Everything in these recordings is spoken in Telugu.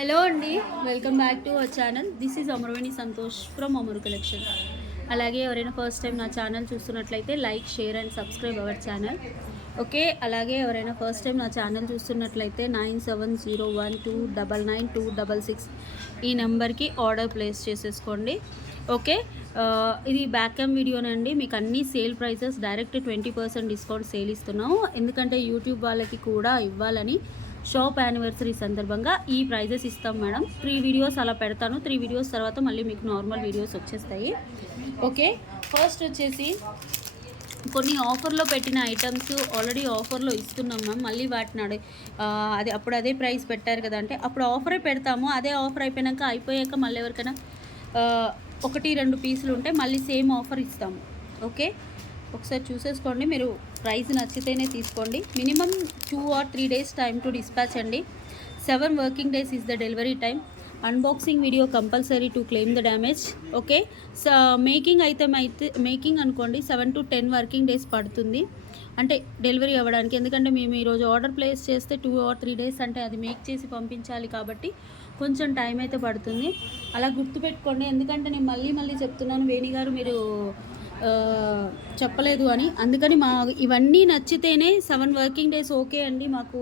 హలో అండి, welcome back to our channel. This is Amaraveni Santosh from Amaru collection. అలాగే ఎవరైనా ఫస్ట్ టైం నా ఛానల్ చూస్తున్నట్లయితే like, share and subscribe our channel. Okay, అలాగే ఎవరైనా ఫస్ట్ టైం నా ఛానల్ చూస్తున్నట్లయితే 9701299266 ఈ నెంబర్కి ఆర్డర్ ప్లేస్ చేసేసుకోండి. ఓకే, ఇది బ్యాక్ క్యామ్ వీడియోనండి. మీకు అన్ని sale prices direct 20% discount sale ఇస్తున్నాము. ఎందుకంటే యూట్యూబ్ వాళ్ళకి కూడా ఇవ్వాలని షాప్ యానివర్సరీ సందర్భంగా ఈ ప్రైజెస్ ఇస్తాం మేడం. 3 వీడియోస్ అలా పెడతాను. 3 వీడియోస్ తర్వాత మళ్ళీ మీకు నార్మల్ వీడియోస్ వచ్చేస్తాయి. ఓకే, ఫస్ట్ వచ్చేసి కొన్ని ఆఫర్లో పెట్టిన ఐటమ్స్ ఆల్రెడీ ఆఫర్లో ఇస్తున్నాం మ్యామ్. మళ్ళీ వాటిని అప్పుడు అదే ప్రైస్ పెట్టారు కదా అంటే అప్పుడు ఆఫరే పెడతాము. అదే ఆఫర్ అయిపోయాక మళ్ళీ ఎవరికైనా 1-2 పీసులు ఉంటే మళ్ళీ సేమ్ ఆఫర్ ఇస్తాము. ఓకే, ఒకసారి చూసేసుకోండి. మీరు ప్రైస్ నచ్చితేనే తీసుకోండి. Minimum 2 or 3 days time to dispatch అండి. 7 working days is the delivery time. Unboxing video compulsory to claim the damage. Okay, making item అయితే మేకింగ్ అనుకోండి 7 to 10 వర్కింగ్ డేస్ పడుతుంది అంటే డెలివరీ అవ్వడానికి. ఎందుకంటే మేము ఈరోజు ఆర్డర్ ప్లేస్ చేస్తే 2 or 3 days అంటే అది మేక్ చేసి పంపించాలి కాబట్టి కొంచెం టైం అయితే పడుతుంది. అలా గుర్తుపెట్టుకోండి. ఎందుకంటే నేను మళ్ళీ చెప్తున్నాను, వేణి గారు మీరు చెప్పలేదు అని. అందుకని ఇవన్నీ నచ్చితేనే 7 వర్కింగ్ డేస్ ఓకే అండి మాకు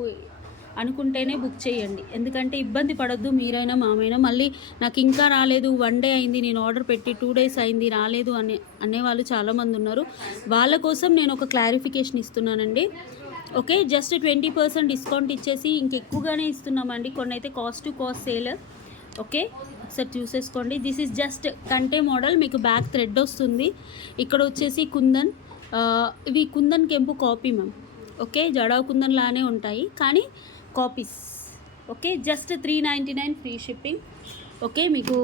అనుకుంటేనే బుక్ చేయండి. ఎందుకంటే ఇబ్బంది పడొద్దు మీరైనా మామైనా. మళ్ళీ నాకు ఇంకా రాలేదు, 1 day అయింది నేను ఆర్డర్ పెట్టి 2 days అయింది రాలేదు అనేవాళ్ళు చాలామంది ఉన్నారు. వాళ్ళ కోసం నేను ఒక క్లారిఫికేషన్ ఇస్తున్నానండి. ఓకే, జస్ట్ 20% డిస్కౌంట్ ఇచ్చేసి ఇంకెక్కువగానే ఇస్తున్నామండి. కొన్ని అయితే cost to cost sale. Okay, ఒకసారి చూసేసుకోండి. దిస్ ఈజ్ జస్ట్ కంటే మోడల్. మీకు బ్యాక్ థ్రెడ్ వస్తుంది. ఇక్కడ వచ్చేసి కుందన్, ఇవి కుందన్ కెంపు copy ma'am. Okay, jadau kundan లానే ఉంటాయి కానీ copies. Okay, just 399 free shipping. Okay, మీకు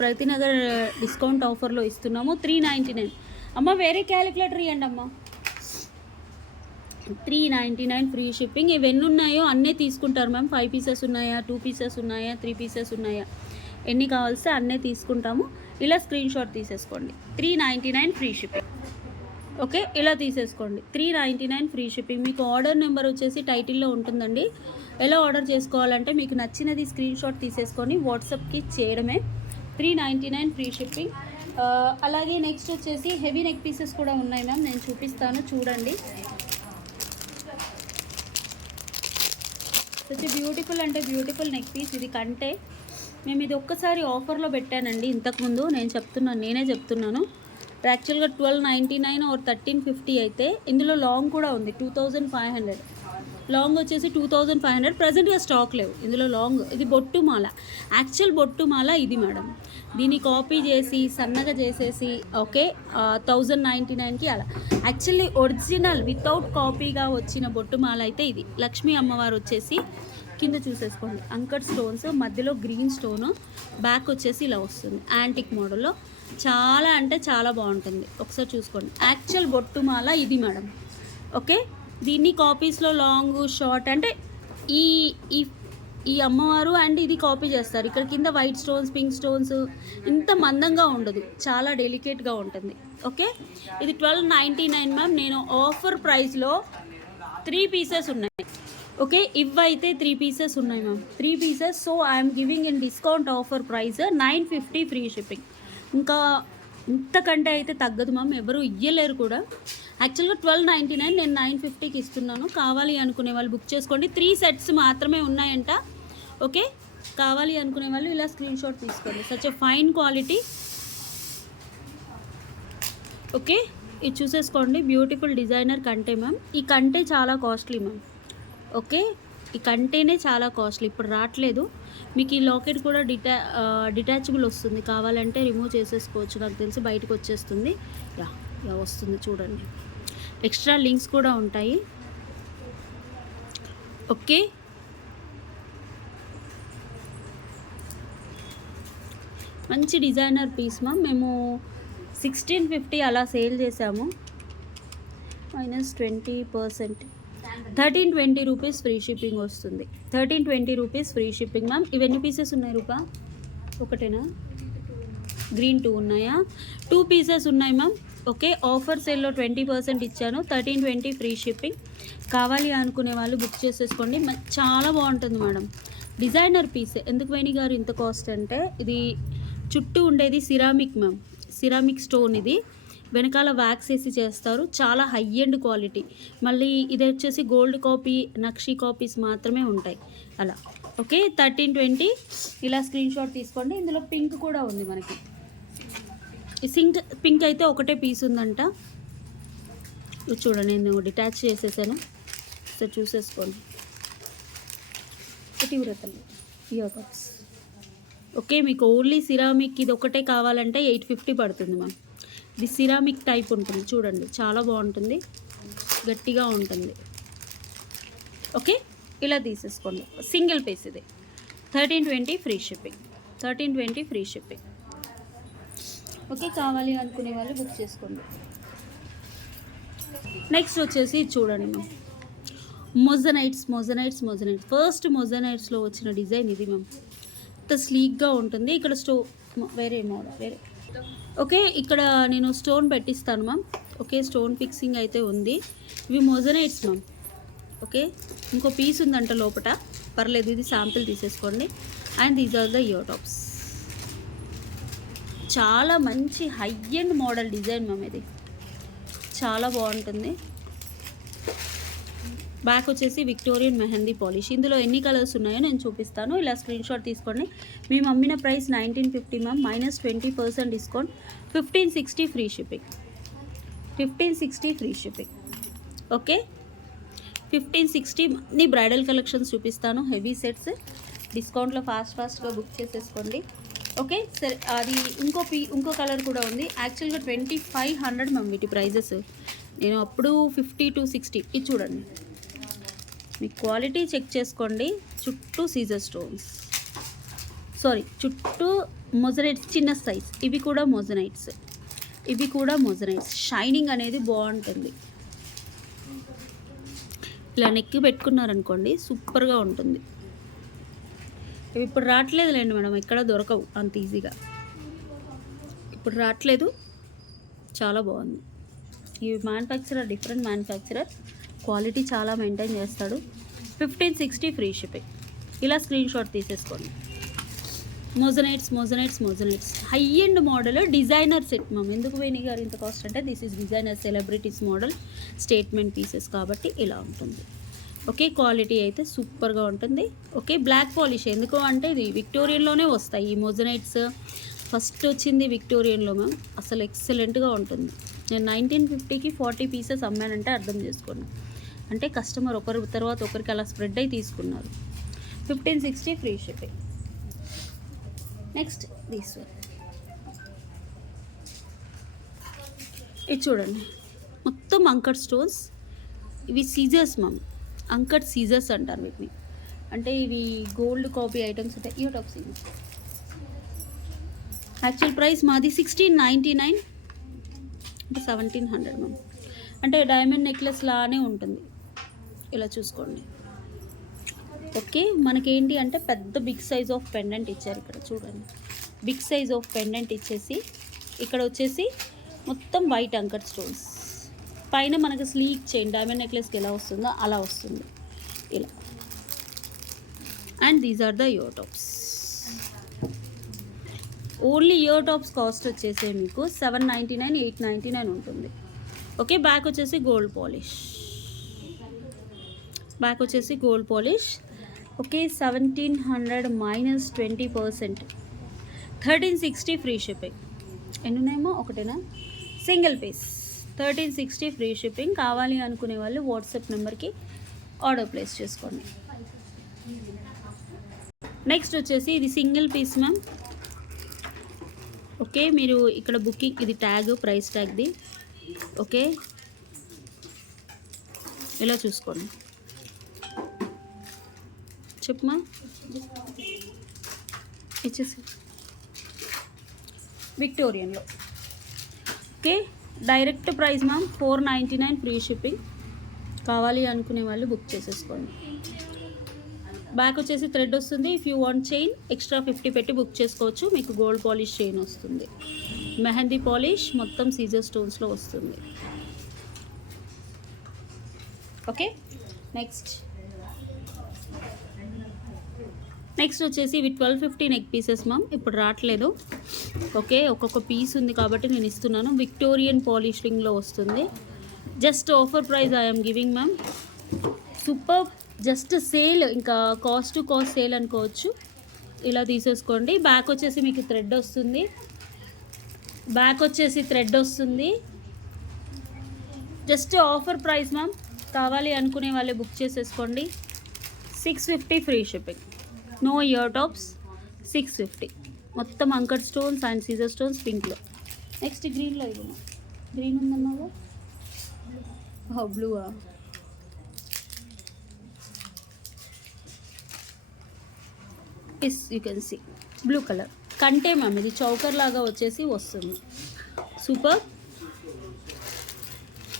ప్రతినగర్ డిస్కౌంట్ ఆఫర్లో ఇస్తున్నాము 399. అమ్మ వేరే క్యాలిక్యులేటర్ ఇవ్వండి అమ్మ. 399 ఫ్రీ షిప్పింగ్. ఇవన్నీ ఉన్నాయో అన్నీ తీసుకుంటారు మ్యామ్. 5 pieces ఉన్నాయా, 2 pieces ఉన్నాయా, 3 pieces ఉన్నాయా, ఎన్ని కావాల్సి అన్నీ తీసుకుంటాము. ఇలా స్క్రీన్ షాట్ తీసేసుకోండి. 399 ఫ్రీ షిప్పింగ్. ఓకే, ఇలా తీసేసుకోండి. 399 ఫ్రీ షిప్పింగ్. మీకు ఆర్డర్ నెంబర్ వచ్చేసి టైటిల్లో ఉంటుందండి. ఎలా ఆర్డర్ చేసుకోవాలంటే మీకు నచ్చినది స్క్రీన్ షాట్ తీసేసుకొని వాట్సాప్కి చేయడమే. 399 ఫ్రీ షిప్పింగ్. అలాగే నెక్స్ట్ వచ్చేసి హెవీ నెక్ పీసెస్ కూడా ఉన్నాయి మ్యామ్, నేను చూపిస్తాను చూడండి. వచ్చి బ్యూటిఫుల్ అంటే బ్యూటిఫుల్ నెక్ పీస్. ఇది కంటే మేము ఇది ఒక్కసారి ఆఫర్లో పెట్టానండి ఇంతకుముందు. నేనే చెప్తున్నాను. యాక్చువల్గా 1299 or 1350 అయితే ఇందులో లాంగ్ కూడా ఉంది 2500. లాంగ్ వచ్చేసి 2500. ప్రజెంట్గా స్టాక్ లేవు ఇందులో లాంగ్. ఇది బొట్టు మాల, యాక్చువల్ బొట్టు మాల ఇది మేడం. దీన్ని కాపీ చేసి సన్నగా చేసేసి ఓకే 1099కి అలా. యాక్చువల్లీ ఒరిజినల్ వితౌట్ కాపీగా వచ్చిన బొట్టు మాల అయితే ఇది. లక్ష్మీ అమ్మవారు వచ్చేసి కింద చూసేసుకోండి అంకర్ స్టోన్స్, మధ్యలో గ్రీన్ స్టోను, బ్యాక్ వచ్చేసి ఇలా వస్తుంది యాంటిక్ మోడల్లో. చాలా అంటే చాలా బాగుంటుంది. ఒకసారి చూసుకోండి. యాక్చువల్ బొట్టు మాల ఇది మేడం. ఓకే, దీన్ని కాపీస్లో లాంగ్ షార్ట్ అంటే ఈ ఈ ఈ అమ్మవారు అండ్ ఇది కాపీ చేస్తారు. ఇక్కడ కింద వైట్ స్టోన్స్, పింక్ స్టోన్స్, ఇంత మందంగా ఉండదు, చాలా డెలికేట్గా ఉంటుంది. ఓకే, ఇది 1299 మ్యామ్. నేను ఆఫర్ ప్రైస్లో 3 pieces ఉన్నాయి. ఓకే, ఇవైతే 3 pieces ఉన్నాయి ma'am. 3 pieces. So I'm giving in discount offer price 950 free shipping. ఇంకా ఇంతకంటే అయితే తగ్గదు మ్యామ్, ఎవరు ఇయ్యలేరు కూడా. యాక్చువల్గా 1299 నేను 950కి ఇస్తున్నాను. కావాలి అనుకునే వాళ్ళు బుక్ చేసుకోండి. 3 sets మాత్రమే ఉన్నాయంట. ఓకే, కావాలి అనుకునే వాళ్ళు ఇలా స్క్రీన్ షాట్ తీసుకోండి. Such a fine quality. Okay, ఇది చూసేసుకోండి. బ్యూటిఫుల్ డిజైనర్ కంటే మ్యామ్. ఈ కంటే చాలా కాస్ట్లీ మ్యామ్. ఓకే, ఈ కంటేనే చాలా కాస్ట్లీ. ఇప్పుడు రావట్లేదు. మీకు ఈ లాకెట్ కూడా డిటాచబుల్ వస్తుంది. కావాలంటే రిమూవ్ చేసేసుకోవచ్చు. నాకు తెలిసి బయటకు వచ్చేస్తుంది. యా వస్తుంది చూడండి. ఎక్స్ట్రా లింక్స్ కూడా ఉంటాయి. ఓకే, మంచి డిజైనర్ పీస్ మ్యామ్. మేము 1650 అలా సేల్ చేసాము. -20%. 1320 రూపీస్ ఫ్రీ షిప్పింగ్ వస్తుంది. 1320 రూపీస్ ఫ్రీ షిప్పింగ్ మ్యామ్. ఇవన్నీ పీసెస్ ఉన్నాయి రూపా? ఒకటేనా? గ్రీన్ 2 ఉన్నాయా? 2 pieces ఉన్నాయి మ్యామ్. ఓకే, ఆఫర్ సేల్లో 20% ఇచ్చాను. 1320 ఫ్రీ షిప్పింగ్. కావాలి అనుకునే వాళ్ళు బుక్ చేసేసుకోండి. చాలా బాగుంటుంది మేడం. Designer piece. ఎందుకు వేణి గారు ఇంత కాస్ట్ అంటే, ఇది చుట్టూ ఉండేది సిరామిక్ మ్యామ్, సిరామిక్ స్టోన్. ఇది వెనకాల వ్యాక్స్ వేసి చేస్తారు, చాలా హై ఎండ్ క్వాలిటీ. మళ్ళీ ఇది వచ్చేసి గోల్డ్ కాపీ, నక్షీ కాపీస్ మాత్రమే ఉంటాయి అలా. ఓకే, 1320 ఇలా స్క్రీన్ షాట్ తీసుకోండి. ఇందులో పింక్ కూడా ఉంది మనకి. పింక్ అయితే ఒకటే పీస్ ఉందంట. చూడండి, నేను డిటాచ్ చేసేసాను, సార్ చూసేసుకోండి. పతివ్రతలు ఇయర్ కప్స్. ఓకే, మీకు ఓన్లీ సిరామిక్ ఇది ఒకటే కావాలంటే 850 పడుతుంది మ్యామ్. ఇది సిరామిక్ టైప్ ఉంటుంది, చూడండి చాలా బాగుంటుంది, గట్టిగా ఉంటుంది. ఓకే, ఇలా తీసేసుకోండి. సింగిల్ పీస్ ఇది 1320 free shipping, 1320 free shipping. Okay, కావాలి అనుకునే వాళ్ళు బుక్ చేసుకోండి. నెక్స్ట్ వచ్చేసి చూడండి మ్యామ్, మొజనైట్స్. ఫస్ట్ మొజనైట్స్లో వచ్చిన డిజైన్ ఇది మ్యామ్. ఇంత స్లీక్గా ఉంటుంది. ఇక్కడ వేరే మోడల్ వేరే. ఓకే, ఇక్కడ నేను స్టోన్ పెట్టిస్తాను మ్యామ్. ఓకే, స్టోన్ ఫిక్సింగ్ అయితే ఉంది. ఇవి మొజనైట్స్ మ్యామ్. ఓకే, ఇంకో పీస్ ఉందంట లోపల, పర్లేదు, ఇది శాంపిల్ తీసేసుకోండి. And these are the ear tops. చాలా మంచి high end model design ma'am, ఇది చాలా బాగుంటుంది. బ్యాక్ వచ్చేసి విక్టోరియన్ మెహందీ పాలిష్. ఇందులో ఎన్ని కలర్స్ ఉన్నాయో నేను చూపిస్తాను, ఇలా స్క్రీన్ షాట్ తీసుకోండి. మేము అమ్మిన price 1950 ma'am, -20% discount, 1560 free shipping, 1560 free shipping. Okay, 1560. అన్ని బ్రైడల్ కలెక్షన్స్ చూపిస్తాను, హెవీ సెట్స్. డిస్కౌంట్లో ఫాస్ట్గా బుక్ చేసేసుకోండి. ఓకే, సరే, అది ఇంకో కలర్ కూడా ఉంది. యాక్చువల్గా 2500 మ్యామ్ వీటి ప్రైజెస్. నేను అప్పుడు 50 to 60. ఇది చూడండి, మీ క్వాలిటీ చెక్ చేసుకోండి. చుట్టూ సీజర్ స్టోన్స్, చుట్టూ మొజనైట్స్, చిన్న సైజ్. ఇవి కూడా మొజనైట్స్, షైనింగ్ అనేది బాగుంటుంది. ఇలా నెక్కి పెట్టుకున్నారనుకోండి, సూపర్గా ఉంటుంది. ఇవి ఇప్పుడు రావట్లేదులేండి మేడం, ఎక్కడ దొరకవు అంత ఈజీగా. ఇప్పుడు రావట్లేదు, చాలా బాగుంది. ఈ మ్యానుఫ్యాక్చరర్ డిఫరెంట్ మ్యానుఫ్యాక్చరర్, క్వాలిటీ చాలా మెయింటైన్ చేస్తాడు. 1560 ఫ్రీ షిప్పింగ్. ఇలా స్క్రీన్ షాట్ తీసేసుకోండి. Moissanites high end model, designer set ma'am. ఎందుకు వేణి గారు ఇంత కాస్ట్ అంటే, this is designer celebrities model, statement pieces కాబట్టి ఇలా ఉంటుంది. ఓకే, క్వాలిటీ అయితే సూపర్గా ఉంటుంది. Okay, black polish. ఎందుకు అంటే ఇది విక్టోరియన్లోనే వస్తాయి ఈ మొజనైట్స్. ఫస్ట్ వచ్చింది విక్టోరియన్లో మ్యామ్, అసలు ఎక్సలెంట్గా ఉంటుంది. నేను 1950కి 40 పీసెస్ అమ్మానంటే అర్థం చేసుకోండి. అంటే కస్టమర్ ఒకరి తర్వాత ఒకరికి అలా స్ప్రెడ్ అయి తీసుకున్నారు. 1560 free shipping. Next this one. ఇది చూడండి, మొత్తం అంకర్ స్టోన్స్. ఇవి సీజర్స్ మ్యామ్, అంకర్ సీజర్స్ అంటారు వీటిని. అంటే ఇవి గోల్డ్ కాపీ ఐటమ్స్ ఉంటాయి. ఇయర్ టాప్ సీజర్స్. యాక్చువల్ ప్రైస్ మాది 1699, అంటే 1700 మ్యామ్. అంటే డైమండ్ నెక్లెస్ లానే ఉంటుంది, ఇలా చూసుకోండి. ఓకే, మనకేంటి అంటే పెద్ద బిగ్ సైజ్ ఆఫ్ పెండెంట్ ఇచ్చారు. ఇక్కడ చూడండి, బిగ్ సైజ్ ఆఫ్ పెండెంట్ ఇచ్చేసి ఇక్కడ వచ్చేసి మొత్తం వైట్ అంకర్ స్టోన్స్. పైన మనకు స్లీక్ చైన్, డైమండ్ నెక్లెస్కి ఎలా వస్తుందో అలా వస్తుంది ఇలా. And these are the ear tops. Only ear tops cost వచ్చేసి మీకు 799, 899 ఉంటుంది. ఓకే, బ్యాక్ వచ్చేసి gold polish. Okay, 1700 -20%, 1360 free shipping. ఎన్ని ఉన్నాయేమో, ఒకటేనా, సింగిల్ పీస్. 1360 free shipping. కావాలి అనుకునే వాళ్ళు వాట్సాప్ నెంబర్కి ఆర్డర్ ప్లేస్ చేసుకోండి. నెక్స్ట్ వచ్చేసి ఇది సింగిల్ పీస్ మ్యామ్. ఓకే, మీరు ఇక్కడ బుకింగ్, ఇది ట్యాగ్, ప్రైస్ ట్యాగ్ది. ఓకే, ఇలా చూసుకోండి. చెప్పమా, ఇచ్చేసి విక్టోరియన్లో. Okay, direct price ma'am 499 free shipping. కావాలి అనుకునే వాళ్ళు బుక్ చేసేసుకోండి. బ్యాక్ వచ్చేసి థ్రెడ్ వస్తుంది. If you want chain extra 50 పెట్టి బుక్ చేసుకోవచ్చు. మీకు గోల్డ్ పాలిష్ చైన్ వస్తుంది, మెహందీ పాలిష్, మొత్తం సీజర్ స్టోన్స్లో వస్తుంది. ఓకే, నెక్స్ట్ నెక్స్ట్ వచ్చేసి ఇవి 1250 నెక్ పీసెస్ మ్యామ్, ఇప్పుడు రావట్లేదు. ఓకే, ఒక్కొక్క పీస్ ఉంది కాబట్టి నేను ఇస్తున్నాను. విక్టోరియన్ పాలిషింగ్లో వస్తుంది. Just offer price I'm giving ma'am. Super, just sale, ఇంకా కాస్ట్ టు కాస్ట్ సేల్ అనుకోవచ్చు. ఇలా తీసేసుకోండి. బ్యాక్ వచ్చేసి మీకు థ్రెడ్ వస్తుంది. Just offer price ma'am. కావాలి అనుకునే వాళ్ళే బుక్ చేసేసుకోండి. 650 free shipping, no ear tops. 650 మొత్తం అంకర్ స్టోన్స్ అండ్ సీజర్ స్టోన్స్ పింక్లో. నెక్స్ట్ గ్రీన్లో ఇది గ్రీన్ ఉందన్నావా? బ్లూవా? Yes, you can see blue colour కంటే మ్యామ్. ఇది చౌకర్ లాగా వచ్చేసి వస్తుంది. Super,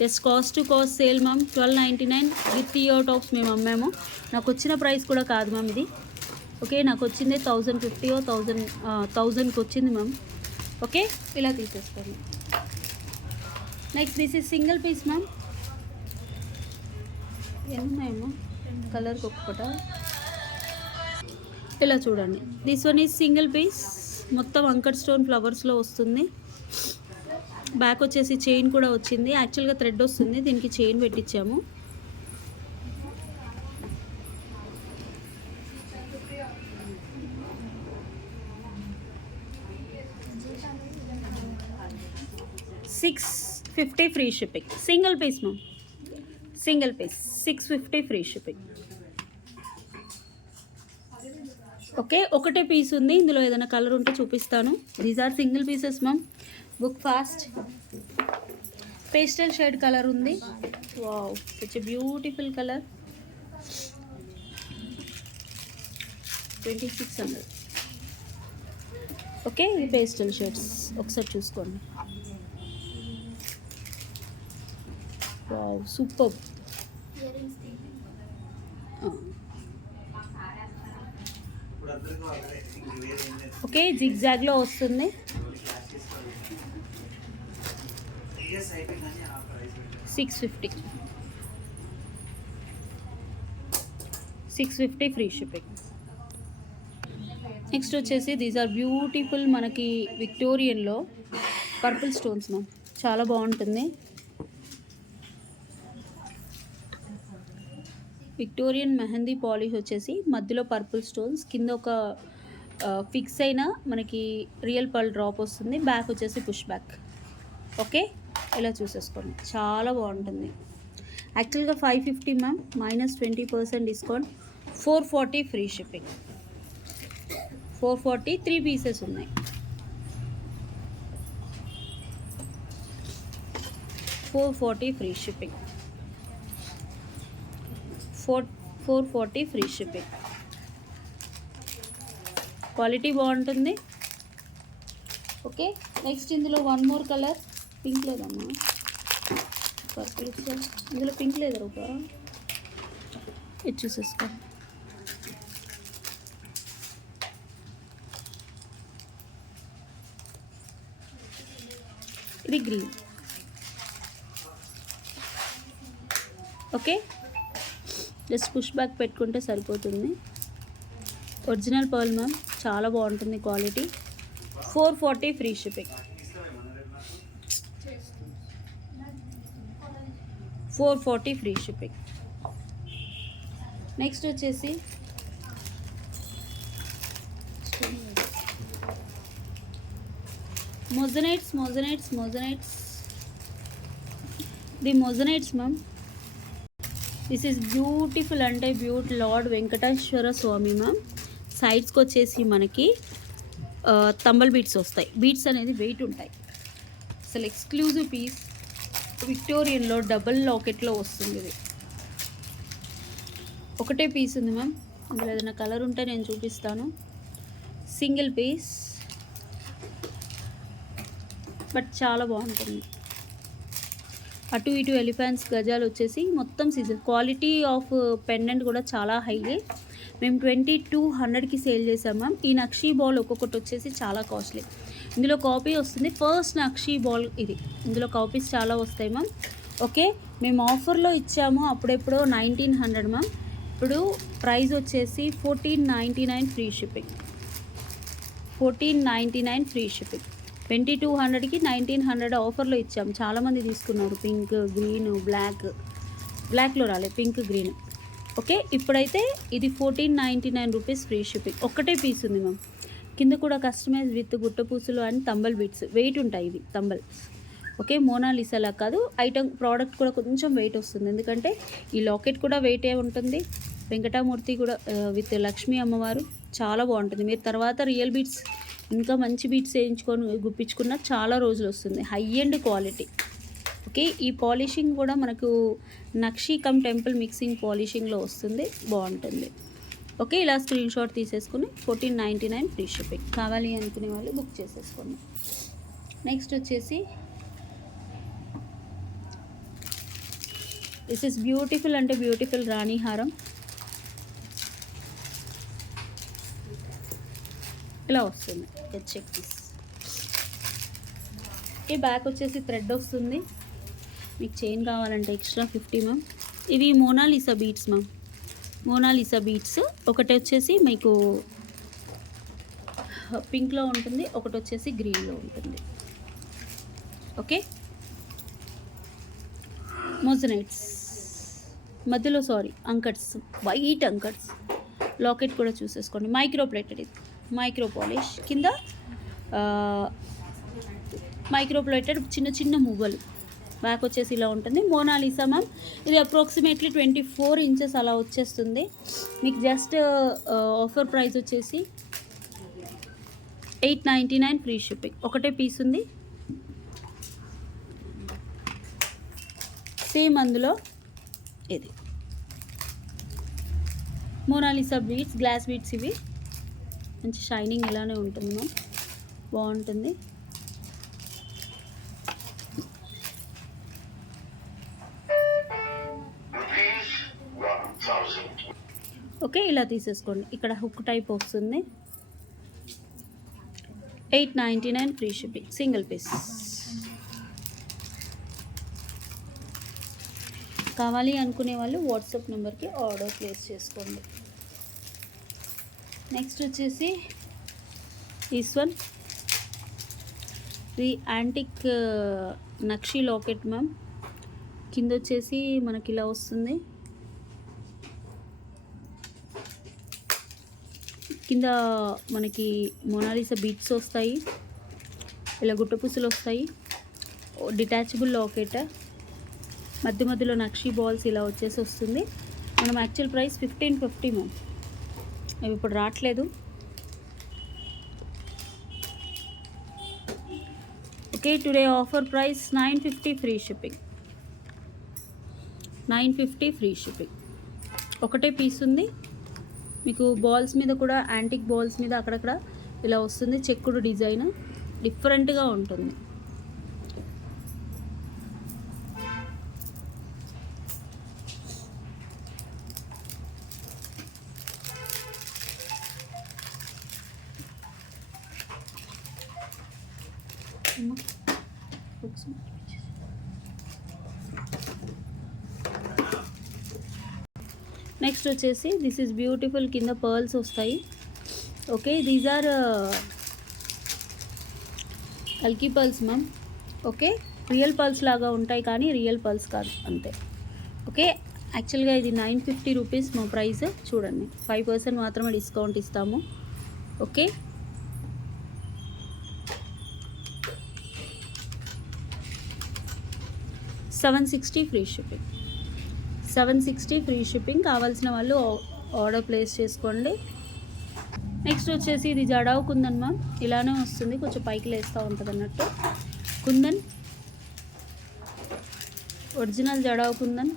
just cost to cost sale ma'am. 1299 with ear tops మేము అమ్మాము. నాకు వచ్చిన ప్రైస్ కూడా కాదు మ్యామ్ ఇది. ఓకే, నాకు వచ్చింది 1050 1000కి వచ్చింది మ్యామ్. ఓకే, ఇలా తీసేసుకోండి. Next this is single piece ma'am. ఎన్నున్నాయేమో కలర్కి ఒక్కట. ఇలా చూడండి, this one is single piece. మొత్తం అంకర్ స్టోన్ ఫ్లవర్స్లో వస్తుంది. బ్యాక్ వచ్చేసి చైన్ కూడా వచ్చింది. యాక్చువల్గా థ్రెడ్ వస్తుంది, దీనికి చైన్ పెట్టించాము. $650 free shipping. Single piece ma'am, single piece 650 free shipping. Okay, ఒకటే పీస్ ఉంది. ఇందులో ఏదైనా కలర్ ఉంటే చూపిస్తాను. These are single pieces ma'am, book fast. Pastel shade colour ఉంది. Wow, such a beautiful colour. 2600. Okay, ఈ పేస్టల్ షేడ్స్ ఒకసారి చూసుకోండి. Wow, super. ఓకే, జిగ్జాగ్లో వస్తుంది. 650 ఫ్రీ షిప్పింగ్. నెక్స్ట్ వచ్చేసి దీస్ ఆర్ బ్యూటిఫుల్ మనకి విక్టోరియన్లో పర్పుల్ స్టోన్స్ మ్యామ్, చాలా బాగుంటుంది. విక్టోరియన్ మెహందీ పాలిష్ వచ్చేసి మధ్యలో పర్పుల్ స్టోన్స్, కింద ఒక ఫిక్స్ అయిన మనకి రియల్ పర్ల్ డ్రాప్ వస్తుంది. బ్యాక్ వచ్చేసి పుష్ బ్యాక్. ఓకే, ఇలా చూసేసుకోండి, చాలా బాగుంటుంది. యాక్చువల్గా 550 ma'am, -20% discount. 440 free shipping. 440 3 pieces ఉన్నాయి. 440 free shipping. 440 free shipping. Quality బాగుంటుంది. ఓకే, నెక్స్ట్ ఇందులో వన్ మోర్ కలర్. పింక్ లేదమ్మా, పర్పుల్ ఇచ్చారు. ఇందులో పింక్ లేదు రూపా, ఇది చూసేసుకో. ఇది green. Okay, just push back పెట్టుకుంటే సరిపోతుంది. ఒరిజినల్ పర్ల్ మ్యామ్, చాలా బాగుంటుంది quality. 440 free shipping. 440 free shipping. Next వచ్చేసి మొజనైట్స్. The మొజనైట్స్ ma'am, this is beautiful. అంటే లార్డ్ వెంకటేశ్వర స్వామి మ్యామ్. సైడ్స్కి వచ్చేసి మనకి తంబల్ బీట్స్ వస్తాయి. బీట్స్ అనేది వెయిట్ ఉంటాయి. అసలు ఎక్స్క్లూజివ్ పీస్. విక్టోరియన్లో డబుల్ లాకెట్లో వస్తుంది. ఇది ఒకటే పీస్ ఉంది మ్యామ్. అందులో ఏదైనా కలర్ ఉంటే నేను చూపిస్తాను. సింగిల్ పీస్, బట్ చాలా బాగుంటుంది. అటు ఇటు ఎలిఫెంట్స్ గజాలు వచ్చేసి మొత్తం సీజన్. క్వాలిటీ ఆఫ్ పెండెంట్ కూడా చాలా హైలీ. మేము 2200కి సేల్ చేసాం మ్యామ్. ఈ నక్షీ బాల్ ఒక్కొక్కటి వచ్చేసి చాలా కాస్ట్లీ. ఇందులో కాపీ వస్తుంది. ఫస్ట్ నక్షీ బాల్ ఇది. ఇందులో కాపీస్ చాలా వస్తాయి మ్యామ్. ఓకే, మేము ఆఫర్లో ఇచ్చాము అప్పుడెప్పుడో 1900 మ్యామ్. ఇప్పుడు ప్రైస్ వచ్చేసి 1499 ఫ్రీ షిప్పింగ్. 1499 free shipping. 2200కి 1900 ఆఫర్లో ఇచ్చాం. చాలామంది తీసుకున్నారు. పింక్, గ్రీన్, బ్లాక్లో రాలే, పింక్, గ్రీన్. ఓకే, ఇప్పుడైతే ఇది 1499 రూపీస్ ఫ్రీ షిప్పింగ్. ఒక్కటే పీస్ ఉంది మ్యామ్. కింద కూడా కస్టమైజ్ విత్ గుట్టపూసలు అండ్ తంబల్ బీట్స్. వెయిట్ ఉంటాయి ఇవి తంబల్స్. ఓకే, మోనాలిసాలా కాదు, ఐటమ్ ప్రోడక్ట్ కూడా కొంచెం వెయిట్ వస్తుంది. ఎందుకంటే ఈ లాకెట్ కూడా వెయిటే ఉంటుంది. వెంకటామూర్తి కూడా విత్ లక్ష్మీ అమ్మవారు చాలా బాగుంటుంది. మీరు తర్వాత రియల్ బీట్స్ ఇంకా మంచి బీట్స్ వేయించుకొని గుప్పించుకున్న చాలా రోజులు వస్తుంది. High end quality. ఓకే, ఈ పాలిషింగ్ కూడా మనకు నక్షీ కమ్ టెంపుల్ మిక్సింగ్ పాలిషింగ్లో వస్తుంది, బాగుంటుంది. ఓకే, ఇలా స్క్రీన్ షాట్ తీసేసుకుని 1499 ఫ్రీ షిప్పింగ్. కావాలి అనుకునే వాళ్ళు బుక్ చేసేసుకోండి. నెక్స్ట్ వచ్చేసి దిస్ ఇస్ బ్యూటిఫుల్ అంటే బ్యూటిఫుల్ రాణి హారం. ఇలా వస్తుంది. Check piece. ఈ బ్యాక్ వచ్చేసి థ్రెడ్ వస్తుంది. మీకు చైన్ కావాలంటే ఎక్స్ట్రా 50 మ్యామ్. ఇవి Monalisa beads ma'am. Monalisa beads. ఒకటి వచ్చేసి మీకు పింక్లో ఉంటుంది, ఒకటి వచ్చేసి గ్రీన్లో ఉంటుంది. ఓకే, మోజనైట్స్ మధ్యలో అంకట్స్, వైట్ అంకట్స్. లాకెట్ కూడా చూసేసుకోండి. Micro plated. ఇది మైక్రో పాలిష్. కింద మైక్రో ప్లేటెడ్ చిన్న చిన్న మువ్వలు. బ్యాక్ వచ్చేసి ఇలా ఉంటుంది. Mona Lisa ma'am. ఇది అప్రాక్సిమేట్లీ 24 ఇంచెస్ అలా వచ్చేస్తుంది. మీకు జస్ట్ ఆఫర్ ప్రైస్ వచ్చేసి 899 ఫ్రీ షిప్పింగ్. ఒకటే పీస్ ఉంది. సేమ్ అందులో ఇది మోనాలిసా బీట్స్, గ్లాస్ బీట్స్. ఇవి మంచి షైనింగ్ ఇలానే ఉంటుంది మ్యామ్, బాగుంటుంది. ఓకే, ఇలా తీసేసుకోండి. ఇక్కడ హుక్ టైప్ వస్తుంది. 899 ఫ్రీ షిప్పింగ్. Single piece. కావాలి అనుకునే వాళ్ళు వాట్సాప్ నెంబర్కి ఆర్డర్ ప్లేస్ చేసుకోండి. నెక్స్ట్ వచ్చేసి దిస్ వన్, ఇది యాంటిక్ నక్షీ లాకెట్ మ్యామ్. కింద వచ్చేసి మనకి ఇలా వస్తుంది. కింద మనకి మోనాలిసా బీట్స్ వస్తాయి, ఇలా గుట్టపూసలు వస్తాయి. Detachable locket. మధ్య మధ్యలో నక్షీ బాల్స్ ఇలా వచ్చేసి వస్తుంది. మనం యాక్చువల్ ప్రైస్ 1550 మ్యామ్. అవి ఇప్పుడు రావట్లేదు. Okay, today offer price 950 free shipping. 950 free shipping. ఒకటే పీస్ ఉంది. మీకు బాల్స్ మీద కూడా యాంటిక్ బాల్స్ మీద అక్కడక్కడ ఇలా వస్తుంది. చెక్కుడు డిజైన్ డిఫరెంట్గా ఉంటుంది. నెక్స్ట్ వచ్చేసి దిస్ ఈజ్ బ్యూటిఫుల్. కింద పర్ల్స్ వస్తాయి. ఓకే, దీస్ ఆర్ కల్కి pearls ma'am. Okay, real pearls లాగా ఉంటాయి కానీ రియల్ పర్ల్స్ కాదు అంతే. ఓకే, యాక్చువల్గా ఇది 950 రూపీస్ మా ప్రైస్. చూడండి, 5% మాత్రమే డిస్కౌంట్ ఇస్తాము. Okay, $760 free shipping. 760 free shipping. కావాల్సిన వాళ్ళు ఆర్డర్ ప్లేస్ చేసుకోండి. నెక్స్ట్ వచ్చేసి ఇది జడావు కుందన్ మ్యామ్. ఇలానే వస్తుంది, కొంచెం పైకి లేస్తూ ఉంటుంది అన్నట్టు. కుందన్, ఒరిజినల్ జడావు కుందన్.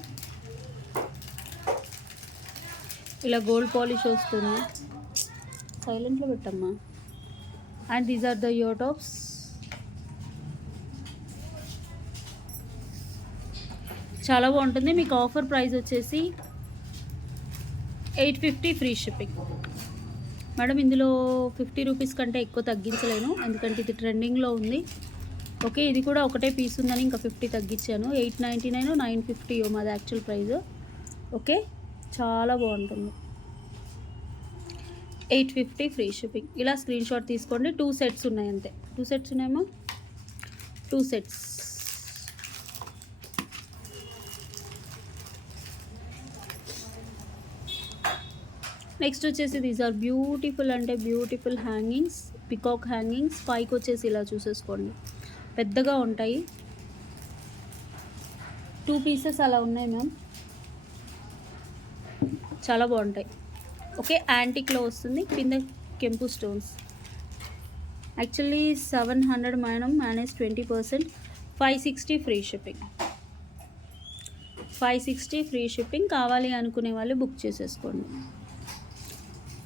ఇలా గోల్డ్ పాలిష్ వస్తుంది. సైలెంట్లో పెట్టమ్మా. And these are the ear tops. చాలా బాగుంటుంది. మీకు ఆఫర్ ప్రైస్ వచ్చేసి 850 ఫ్రీ షిప్పింగ్. మేడం, ఇందులో 50 రూపీస్ కంటే ఎక్కువ తగ్గించలేను, ఎందుకంటే ఇది ట్రెండింగ్లో ఉంది. ఓకే, ఇది కూడా ఒకటే పీస్ ఉందని ఇంకా 50 తగ్గించాను. 899, 950 మాది యాక్చువల్ ప్రైస్. ఓకే, చాలా బాగుంటుంది. 850 ఫ్రీ షిప్పింగ్. ఇలా స్క్రీన్ షాట్ తీసుకోండి. 2 సెట్స్ ఉన్నాయి అంతే. 2 సెట్స్ ఉన్నాయేమో, 2 సెట్స్. నెక్స్ట్ వచ్చేసి దీస్ ఆర్ బ్యూటిఫుల్ అంటే బ్యూటిఫుల్ హ్యాంగింగ్స్, పికాక్ హ్యాంగింగ్స్. పైకి వచ్చేసి ఇలా చూసేసుకోండి, పెద్దగా ఉంటాయి. 2 పీసెస్ అలా ఉన్నాయి మ్యామ్, చాలా బాగుంటాయి. ఓకే, యాంటిక్లో వస్తుంది, కింద కెంపు stones. Actually 700 madam, minus 20%, 560 free shipping. 560 free shipping. కావాలి అనుకునే వాళ్ళు బుక్ చేసేసుకోండి.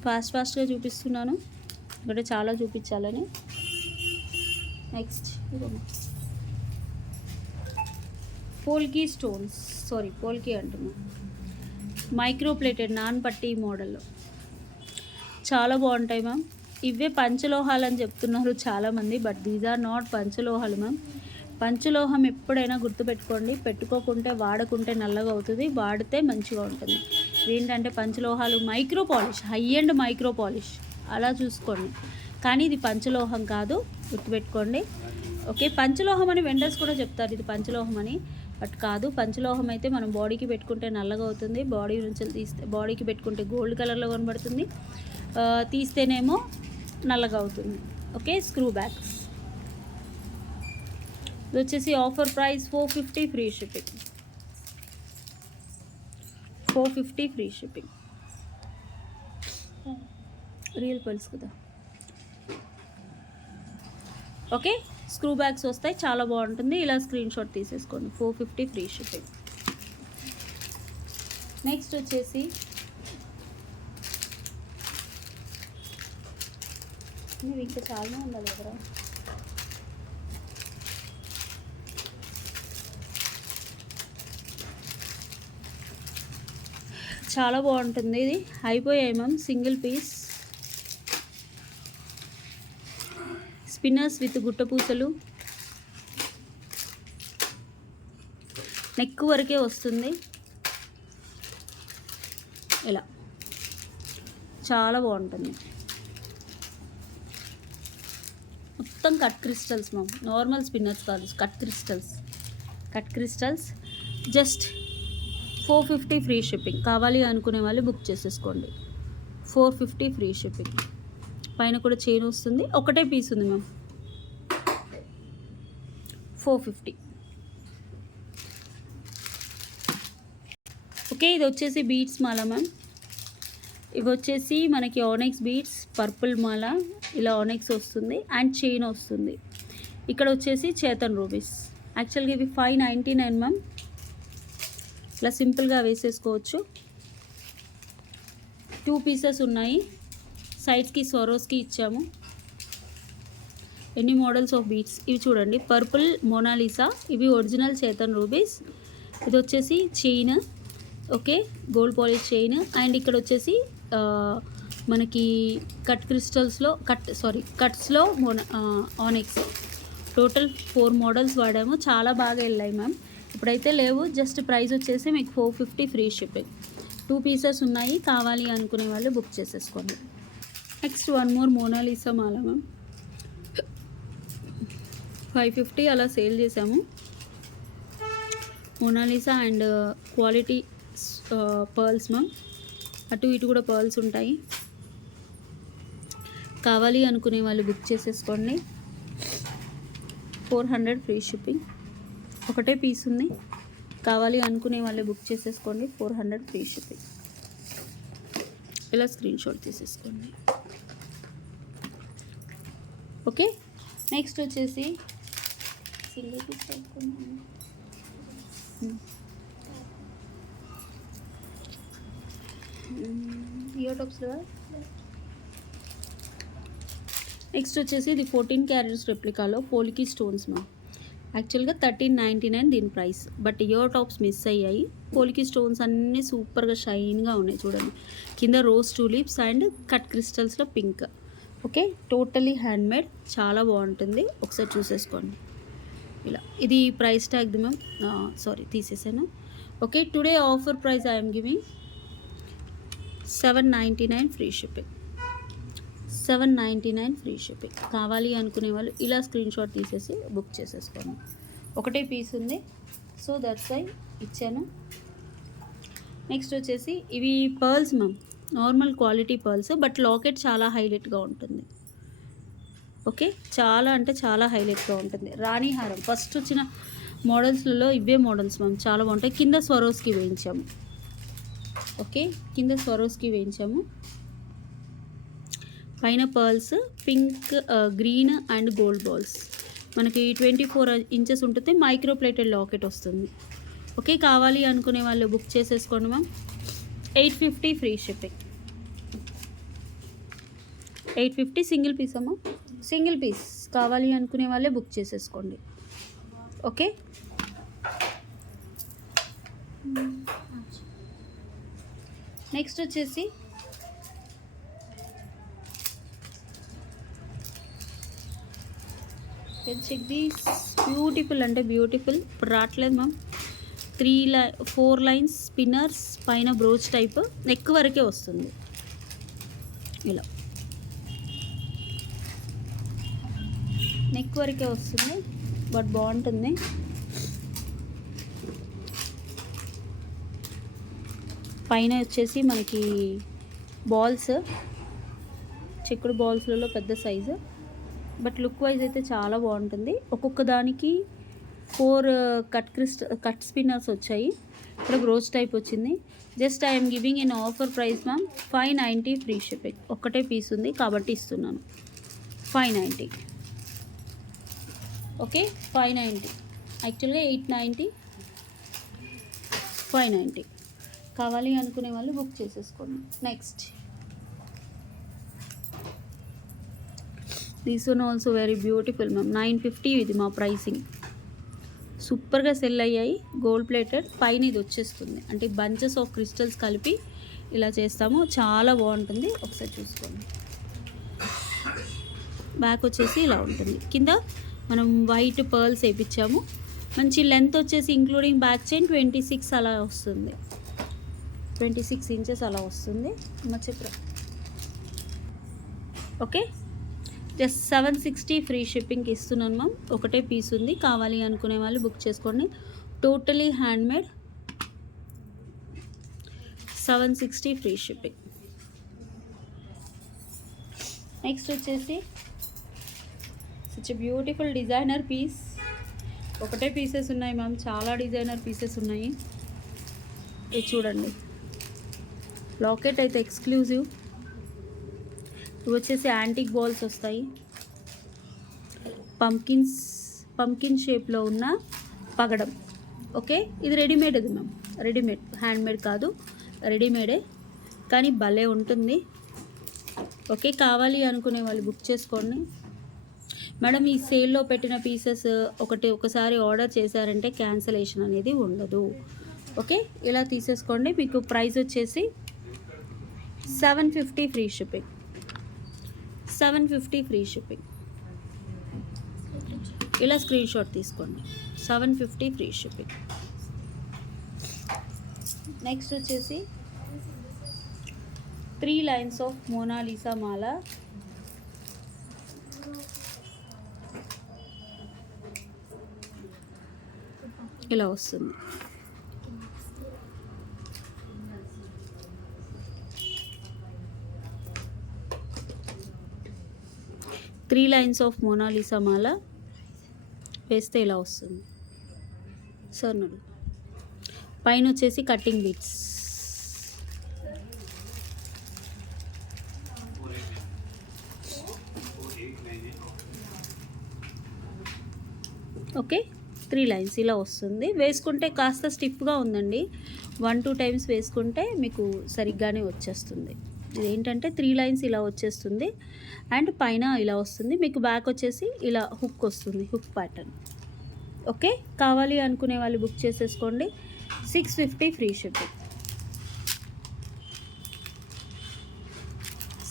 ఫాస్ట్గా చూపిస్తున్నాను, ఇక్కడ చాలా చూపించాలని. నెక్స్ట్ పోల్కి స్టోన్స్, సారీ పోల్కి అంటున్నాను, మైక్రో ప్లేటెడ్ నాన్ పట్టీ మోడల్లో చాలా బాగుంటాయి మ్యామ్. ఇవే పంచలోహాలు అని చెప్తున్నారు చాలామంది, బట్ దీస్ ఆర్ నాట్ పంచలోహాలు మ్యామ్. పంచలోహం ఎప్పుడైనా గుర్తుపెట్టుకోండి, పెట్టుకోకుంటే వాడకుంటే నల్లగా అవుతుంది, వాడితే మంచిగా ఉంటుంది. ఏంటంటే పంచలోహాలు micro polish, high and micro polish అలా చూసుకోండి, కానీ ఇది పంచలోహం కాదు, గుర్తుపెట్టుకోండి. ఓకే, పంచలోహం అని వెండర్స్ కూడా చెప్తారు ఇది పంచలోహం అని, బట్ కాదు. పంచలోహం అయితే మనం బాడీకి పెట్టుకుంటే నల్లగా అవుతుంది, బాడీ నుంచి తీస్తే, బాడీకి పెట్టుకుంటే గోల్డ్ కలర్లో కనబడుతుంది, తీస్తేనేమో నల్లగా అవుతుంది. Okay, screw bags. ఇది వచ్చేసి offer price 450 free shipping. 450 free shipping. Real pulse కదా. ఓకే, స్క్రూ బ్యాగ్స్ వస్తాయి, చాలా బాగుంటుంది. ఇలా స్క్రీన్ షాట్ తీసేసుకోండి. 450 ఫ్రీ షిప్పింగ్. నెక్స్ట్ వచ్చేసి ఇంకా చాలా ఉండాలి కదా. చాలా బాగుంటుంది ఇది. అయిపోయాయి ma'am, single piece spinners with గుట్టపూసలు, నెక్ వరకే వస్తుంది. ఇలా చాలా బాగుంటుంది. మొత్తం cut crystals ma'am, normal spinners కాదు, cut crystals. Just 450 free shipping. కావాలి అనుకునే వాళ్ళు బుక్ చేసేసుకోండి. 450 ఫ్రీ షిప్పింగ్. పైన కూడా చైన్ వస్తుంది, ఒకటే పీస్ ఉంది మ్యామ్. 450. ఓకే, ఇది వచ్చేసి బీడ్స్ మాల మ్యామ్. ఇవి వచ్చేసి మనకి ఆనెక్స్ బీడ్స్, పర్పుల్ మాల, ఇలా ఆనెక్స్ వస్తుంది అండ్ చైన్ వస్తుంది. ఇక్కడ వచ్చేసి చేతన్ రూబీస్. యాక్చువల్గా ఇవి 599 మ్యామ్. ఇలా సింపుల్గా వేసేసుకోవచ్చు. 2 పీసెస్ ఉన్నాయి, సైడ్స్కి స్వరోస్కి ఇచ్చాము. ఎన్ని మోడల్స్ ఆఫ్ బీడ్స్ ఇవి చూడండి. పర్పుల్ మోనాలిసా, ఇవి ఒరిజినల్ చేతన్ రూబీస్. ఇది వచ్చేసి chain, okay, gold polish chain. And ఇక్కడ వచ్చేసి మనకి కట్ క్రిస్టల్స్లో కట్స్లో ఆనెక్స్. టోటల్ 4 మోడల్స్ వాడాము, చాలా బాగా వెళ్ళాయి మ్యామ్. ఇప్పుడైతే లేవు, జస్ట్ ప్రైస్ వచ్చేసి మీకు 450 ఫ్రీ షిప్పింగ్. 2 పీసెస్ ఉన్నాయి, కావాలి అనుకునే వాళ్ళు బుక్ చేసేసుకోండి. నెక్స్ట్ 1 మోర్ మోనాలిసా మాల మ్యామ్. 550 అలా సేల్ చేసాము. Monalisa and quality pearls ma'am, అటు ఇటు కూడా పర్ల్స్ ఉంటాయి. కావాలి అనుకునే వాళ్ళు బుక్ చేసేసుకోండి. 400 ఫ్రీ షిప్పింగ్. ఒకటే పీస్ ఉంది, కావాలి అనుకునే వాళ్ళు బుక్ చేసేసుకోండి. 400 ఫ్రీ షిప్పింగ్. ఇలా స్క్రీన్ షాట్ తీసేసుకోండి. ఓకే, నెక్స్ట్ వచ్చేసి సింగిల్ పీస్ పెట్టుకున్నాను. ఇయర్ టాప్స్లో నెక్స్ట్ వచ్చేసి ఇది 14 క్యారెట్స్ రెప్లికాలో పోల్కి స్టోన్స్ మ్యామ్. యాక్చువల్గా 1399 దీని price, but ear tops miss అయ్యాయి. పోల్కి స్టోన్స్ అన్నీ సూపర్గా షైన్గా ఉన్నాయి చూడండి. కింద రోజ్ టూలిప్స్ అండ్ కట్ క్రిస్టల్స్లో పింక్. ఓకే, టోటలీ హ్యాండ్మేడ్, చాలా బాగుంటుంది. ఒకసారి చూసేసుకోండి. ఇలా ఇది ప్రైస్ ట్యాగ్ మ్యామ్, సారీ తీసేసాను. Okay, today offer price I'm giving 799 free shipping. 799 free shipping. కావాలి అనుకునే వాళ్ళు ఇలా స్క్రీన్ షాట్ తీసేసి బుక్ చేసేసుకోండి. ఒకటే పీస్ ఉంది, సో దట్స్ వై ఇచ్చాను. నెక్స్ట్ వచ్చేసి ఇవి pearls ma'am, normal quality pearls, but locket చాలా హైలైట్గా ఉంటుంది. ఓకే, చాలా అంటే చాలా హైలైట్గా ఉంటుంది. రాణి హారం ఫస్ట్ వచ్చిన మోడల్స్లలో ఇవే మోడల్స్ మ్యామ్, చాలా బాగుంటాయి. కింద స్వరోస్కి వేయించాము. ఓకే, కింద స్వరోస్కి వేయించాము. పైన pearls pink, green and gold balls. మనకి 24 ఇంచెస్ ఉంటుంది. మైక్రో ప్లేటెడ్ లాకెట్ వస్తుంది. ఓకే, కావాలి అనుకునే వాళ్ళు బుక్ చేసేసుకోండి ma'am. 850 free shipping. 850 single piece అమ్మా, సింగిల్ పీస్. కావాలి అనుకునే వాళ్ళే బుక్ చేసేసుకోండి. ఓకే, నెక్స్ట్ వచ్చేసి చెక్ దీస్. బ్యూటిఫుల్ అంటే బ్యూటిఫుల్. ఇప్పుడు రావట్లేదు మ్యామ్. 4 లైన్స్ స్పిన్నర్స్, పైన బ్రోచ్ టైప్, నెక్ వరకే వస్తుంది. ఇలా నెక్ వరకే వస్తుంది, బట్ బాగుంటుంది. పైన వచ్చేసి మనకి బాల్స్, చెక్కుడు బాల్స్లలో పెద్ద సైజు, బట్ లుక్ వైజ్ అయితే చాలా బాగుంటుంది. ఒక్కొక్క దానికి 4 కట్ స్పిన్నర్స్ వచ్చాయి. ఇక్కడ బ్రోచ్ టైప్ వచ్చింది. Just I'm giving in offer price ma'am 590 free shipping. ఒక్కటే పీస్ ఉంది కాబట్టి ఇస్తున్నాను 590. ఓకే, 590. యాక్చువల్గా 890, 590. కావాలి అనుకునే వాళ్ళు బుక్ చేసేసుకోండి. Next these one also very beautiful ma'am. 950 ఇది మా ప్రైసింగ్. సూపర్గా సెల్ అయ్యాయి. గోల్డ్ ప్లేటెడ్, పైన ఇది వచ్చేస్తుంది. అంటే బంచెస్ ఆఫ్ క్రిస్టల్స్ కలిపి ఇలా చేస్తాము. చాలా బాగుంటుంది, ఒకసారి చూసుకోండి. బ్యాక్ వచ్చేసి ఇలా ఉంటుంది. కింద మనం వైట్ పర్ల్స్ వేయించాము. మంచి లెంత్ వచ్చేసి ఇంక్లూడింగ్ బ్యాక్ చైన్ 26 అలా వస్తుంది. 26 ఇంచెస్ అలా వస్తుంది. నక్షత్రం. ఓకే, జస్ట్ 760 ఫ్రీ షిప్పింగ్కి ఇస్తున్నాను మ్యామ్. ఒకటే పీస్ ఉంది. కావాలి అనుకునే వాళ్ళు బుక్ చేసుకోండి. Totally handmade. 760 free shipping. Next వచ్చేసి సచ్ బ్యూటిఫుల్ డిజైనర్ పీస్. ఒకటే పీసెస్ ఉన్నాయి మ్యామ్, చాలా డిజైనర్ పీసెస్ ఉన్నాయి. ఇది చూడండి, లాకెట్ అయితే ఎక్స్క్లూజివ్. ఇవి వచ్చేసి యాంటిక్ బాల్స్ వస్తాయి. పంకిన్ షేప్లో ఉన్న పగడం. ఓకే, ఇది రెడీమేడ్. ఇది మ్యామ్ రెడీమేడ్, హ్యాండ్మేడ్ కాదు, రెడీమేడే, కానీ భలే ఉంటుంది. ఓకే, కావాలి అనుకునే వాళ్ళు బుక్ చేసుకోండి. మేడం, ఈ సేల్లో పెట్టిన పీసెస్ ఒకసారి ఆర్డర్ చేశారంటే క్యాన్సిలేషన్ అనేది ఉండదు. ఓకే, ఇలా తీసేసుకోండి. మీకు ప్రైస్ వచ్చేసి 750 ఫ్రీ షిప్పింగ్. 750 free shipping. ఇలా స్క్రీన్ షాట్ తీసుకోండి. 750 ఫ్రీ షిప్పింగ్. నెక్స్ట్ వచ్చేసి 3 లైన్స్ ఆఫ్ మోనాలిసా మాల. ఇలా వస్తుంది. త్రీ లైన్స్ ఆఫ్ మోనాలిసా మాల వేస్తే ఇలా వస్తుంది. సర్నుడు పైన వచ్చేసి కట్టింగ్ బీట్స్. ఓకే, 3 లైన్స్ ఇలా వస్తుంది. వేసుకుంటే కాస్త స్టిఫ్గా ఉందండి. 1-2 టైమ్స్ వేసుకుంటే మీకు సరిగ్గానే వచ్చేస్తుంది. ఇది ఏంటంటే 3 లైన్స్ ఇలా వచ్చేస్తుంది అండ్ పైన ఇలా వస్తుంది. మీకు బ్యాక్ వచ్చేసి ఇలా హుక్ వస్తుంది, హుక్ ప్యాటర్న్. ఓకే, కావాలి అనుకునే వాళ్ళు బుక్ చేసేసుకోండి. 650 ఫ్రీ షిప్పింగ్.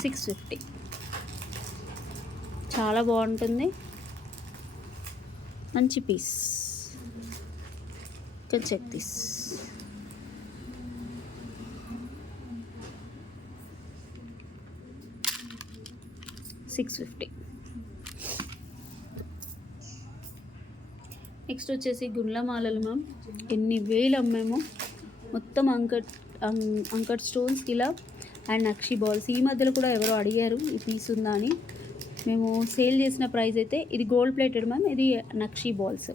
650. చాలా బాగుంటుంది, మంచి పీస్. Check this. 650. నెక్స్ట్ వచ్చేసి గుండ్లమాలలు మ్యామ్, ఎన్ని వేలు అమ్మామో. మొత్తం అంకట్ స్టోన్స్ ఇలా అండ్ నక్షి బాల్స్. ఈ మధ్యలో కూడా ఎవరో అడిగారు ఈ పీస్ ఉందా అని. మేము సేల్ చేసిన ప్రైస్ అయితే, ఇది గోల్డ్ ప్లేటెడ్ మ్యామ్, ఇది నక్షి బాల్స్.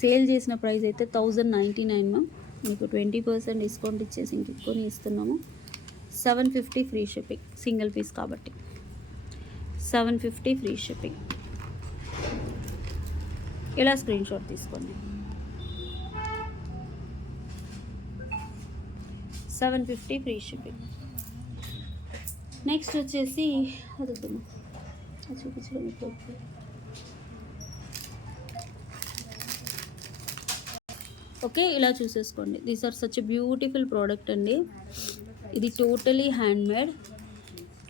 సేల్ చేసిన ప్రైస్ అయితే 1099 మ్యామ్. మీకు 20% డిస్కౌంట్ ఇచ్చేసి ఇంకెక్కువని ఇస్తున్నాము. 750 ఫ్రీ షిప్పింగ్, సింగిల్ పీస్ కాబట్టి 750 ఫ్రీ షిప్పింగ్. ఇలా స్క్రీన్ షాట్ తీసుకోండి. 750 ఫ్రీ షిప్పింగ్. నెక్స్ట్ వచ్చేసి అదుద్దాము చూపించడం మీకు. ఓకే, ఇలా చూసేసుకోండి. These are such beautiful product అండి. ఇది టోటలీ హ్యాండ్మేడ్.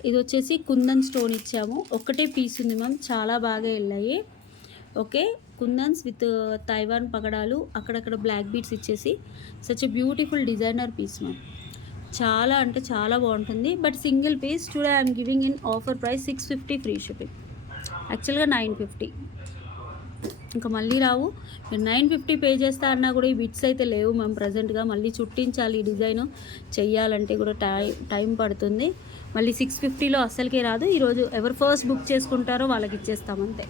ఇది వచ్చేసి కుందన్ స్టోన్ ఇచ్చాము. ఒకటే పీస్ ఉంది మ్యామ్, చాలా బాగా వెళ్ళాయి. ఓకే, కుందన్స్ విత్ తైవాన్ పగడాలు, అక్కడక్కడ బ్లాక్ బీడ్స్ ఇచ్చేసి such beautiful designer piece ma'am. చాలా అంటే చాలా బాగుంటుంది. But single piece today I'm giving in offer price 650 free shipping. యాక్చువల్గా 950. ఇంకా మళ్ళీ రావు. మీరు 950 పే చేస్తా అన్నా కూడా ఈ బిట్స్ అయితే లేవు మ్యామ్ ప్రజెంట్గా. మళ్ళీ చుట్టించాలి ఈ డిజైన్ చెయ్యాలంటే కూడా టైం పడుతుంది. మళ్ళీ 650లో అస్సలకే రాదు. ఈరోజు ఎవరు ఫస్ట్ బుక్ చేసుకుంటారో వాళ్ళకి ఇచ్చేస్తామంతే.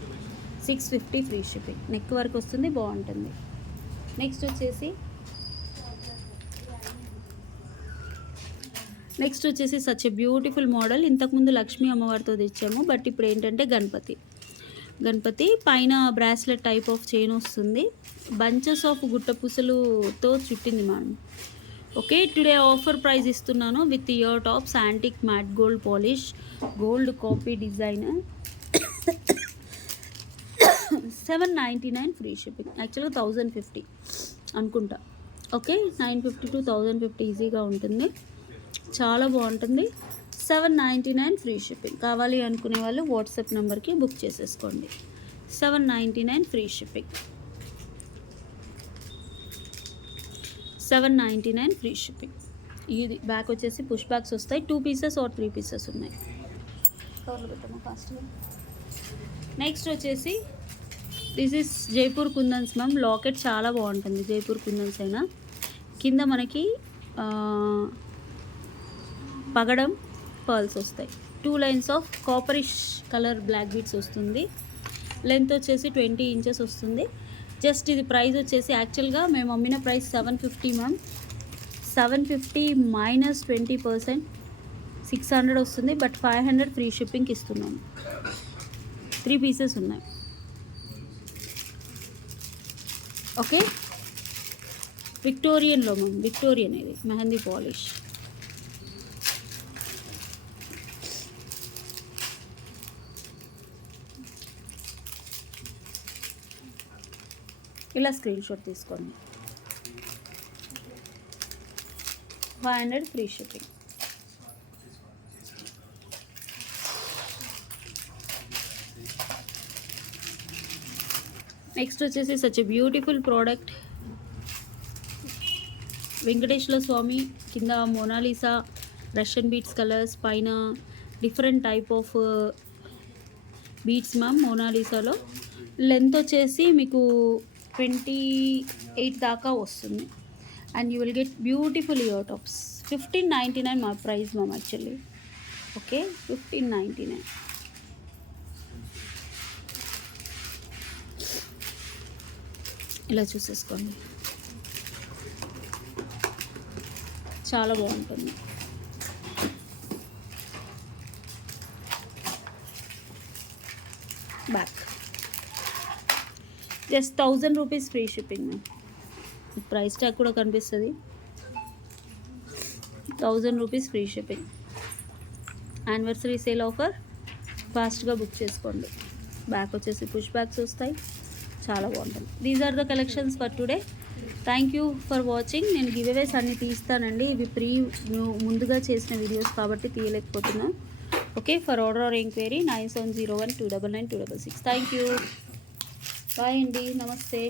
650 ఫ్రీ షిప్పింగ్. నెక్ వరకు వస్తుంది, బాగుంటుంది. నెక్స్ట్ వచ్చేసి సచ్ ఎ బ్యూటిఫుల్ మోడల్. ఇంతకుముందు లక్ష్మీ అమ్మవారితో తెచ్చాము, బట్ ఇప్పుడు ఏంటంటే గణపతి పైన బ్రాస్లెట్ టైప్ ఆఫ్ చైన్ వస్తుంది. బంచెస్ ఆఫ్ గుట్టపూసలుతో చుట్టింది మనం. ఓకే, టుడే ఆఫర్ ప్రైస్ ఇస్తున్నాను with ear tops, antique matte gold polish, gold copy design. 799 free shipping. యాక్చువల్గా 1050 అనుకుంటా. ఓకే, 950 to 1050 ఈజీగా ఉంటుంది. చాలా బాగుంటుంది. 799 ఫ్రీ షిప్పింగ్. కావాలి అనుకునే వాళ్ళు వాట్సాప్ నెంబర్కి బుక్ చేసేసుకోండి. 799 ఫ్రీ షిప్పింగ్. 799 free shipping. ఇది బ్యాక్ వచ్చేసి పుష్ బ్యాగ్స్ వస్తాయి. 2 పీసెస్ ఆర్ 3 పీసెస్ ఉన్నాయి. కవర్లో పెట్టాము ఫాస్ట్గా. నెక్స్ట్ వచ్చేసి this is Jaipur kundans ma'am. Locket చాలా బాగుంటుంది జైపూర్ కుందన్స్ అయినా. కింద మనకి పగడం పర్ల్స్ వస్తాయి. 2 lines of copperish colour black beads వస్తుంది. లెంత్ వచ్చేసి 20 ఇంచెస్ వస్తుంది. జస్ట్ ఇది ప్రైస్ వచ్చేసి యాక్చువల్గా మేము అమ్మిన ప్రైస్ 750 మ్యామ్. 750 మైనస్ 20% 600 వస్తుంది. బట్ 500 ఫ్రీ షిప్పింగ్కి ఇస్తున్నాము. 3 పీసెస్ ఉన్నాయి. Okay, విక్టోరియన్లో ma'am. విక్టోరియన్ ఇది మెహందీ పాలిష్. ఇలా స్క్రీన్ షాట్ తీసుకోండి. 500 ఫ్రీ షిప్పింగ్. నెక్స్ట్ వచ్చేసి such a beautiful product. Venkateshwara Swamy కింద మోనాలిసా రష్యన్ బీట్స్ కలర్స్, పైన different type of beads ma'am మోనాలిసాలో. లెంత్ వచ్చేసి మీకు 28 దాకా వస్తుంది. And you will get beautiful ear tops. 1599 మా ప్రైస్ మ్యామ్ యాక్చువల్లీ. ఓకే, 1599. ఇలా చూసేసుకోండి. చాలా బాగుంటుంది. Back just 1000 rupees free shipping ma'am. Price tag కూడా కనిపిస్తుంది. 1000 rupees free shipping. Anniversary sale offer. ఫాస్ట్గా బుక్ చేసుకోండి. బ్యాక్ వచ్చేసి పుష్ బ్యాగ్స్ వస్తాయి. చాలా బాగుంటుంది. These are the collections for today. Thank you for watching. నేను గివ్ అవేస్ అన్నీ తీస్తానండి. ఇవి ముందుగా చేసిన వీడియోస్ కాబట్టి తీయలేకపోతున్నాను. Okay, for order or enquiry 9701 299 266. Thank you. Bye అండి, నమస్తే.